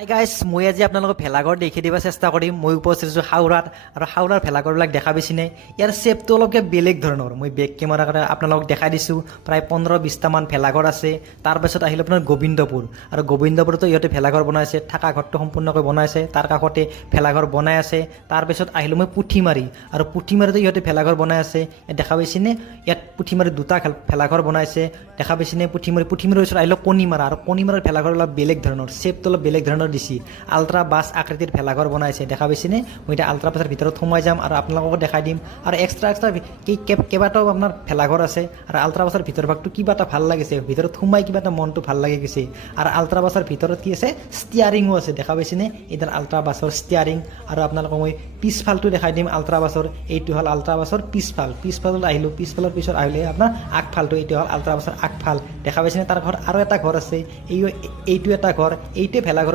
Hi guys, মই আজি আপোনালোকক ভেলাঘৰ দেখি দিব চেষ্টা কৰিম। মই উপস্থিত আছোঁ হাওৰাত, আৰু হাওৰাৰ ভেলাঘৰবিলাক দেখা পাইছেনে? ইয়াৰ শ্বেপটো অলপকৈ বেলেগ ধৰণৰ। মই বেক কেমেৰাৰ কাৰণে আপোনালোকক দেখাই দিছোঁ। প্ৰায় 15-20টামান ভেলাঘৰ আছে। তাৰপাছত আহিল আপোনাৰ গোবিন্দপুৰ, আৰু গোবিন্দপুৰতো ইহঁতে ভেলাঘৰ বনাইছে। থাকা ঘৰটো সম্পূৰ্ণকৈ বনাইছে, তাৰ কাষতে ভেলাঘৰ বনাই আছে। তাৰপিছত আহিলোঁ মই পুঠিমাৰি, আৰু পুঠিমাৰিতো ইহঁতে ভেলাঘৰ বনাই আছে। ইয়াত দেখা পাইছেনে? ইয়াত পুঠিমাৰি দুটা ভেলাঘৰ বনাইছে, দেখা পাইছেনে? পুঠিমাৰিৰ ওচৰত আহিলোঁ কণীমাৰা, আৰু কণীমাৰাৰ ভেলাঘৰ অলপ বেলেগ ধৰণৰ, শ্বেপটো অলপ বেলেগ ধৰণৰ দিছে। আল্ট্ৰা বাছ আকৃতিৰ ভেলাঘৰ বনাইছে, দেখা পাইছেনে? মই এতিয়া আল্ট্ৰা বাছৰ ভিতৰত সোমাই যাম আৰু আপোনালোককো দেখাই দিম। আৰু এক্সট্ৰা কেইবাটাও আপোনাৰ ভেলাঘৰ আছে। আৰু আল্ট্ৰা বাছৰ ভিতৰ ভাগটো কিবা এটা ভাল লাগিছে, ভিতৰত সোমাই কিবা এটা মনটো ভাল লাগি গৈছে। আৰু আল্ট্ৰা বাছৰ ভিতৰত কি আছে? ষ্টিয়াৰিঙো আছে, দেখা পাইছেনে? এইডাল আল্ট্ৰা বাছৰ ষ্টিয়াৰিং। আৰু আপোনালোকক মই পিছফালটো দেখাই দিম আল্ট্ৰা বাছৰ। এইটো হ'ল আল্ট্ৰা বাছৰ পিছফালত আহিলোঁ। পিছফালৰ পিছত আহিলে আপোনাৰ আগফালটো, এইটো হ'ল আল্ট্ৰা বাছৰ আগফাল, দেখা পাইছেনে? তাৰ ঘৰত আৰু এটা ঘৰ আছে, এইটো এটা ঘৰ, এইটোৱে ভেলাঘৰৰ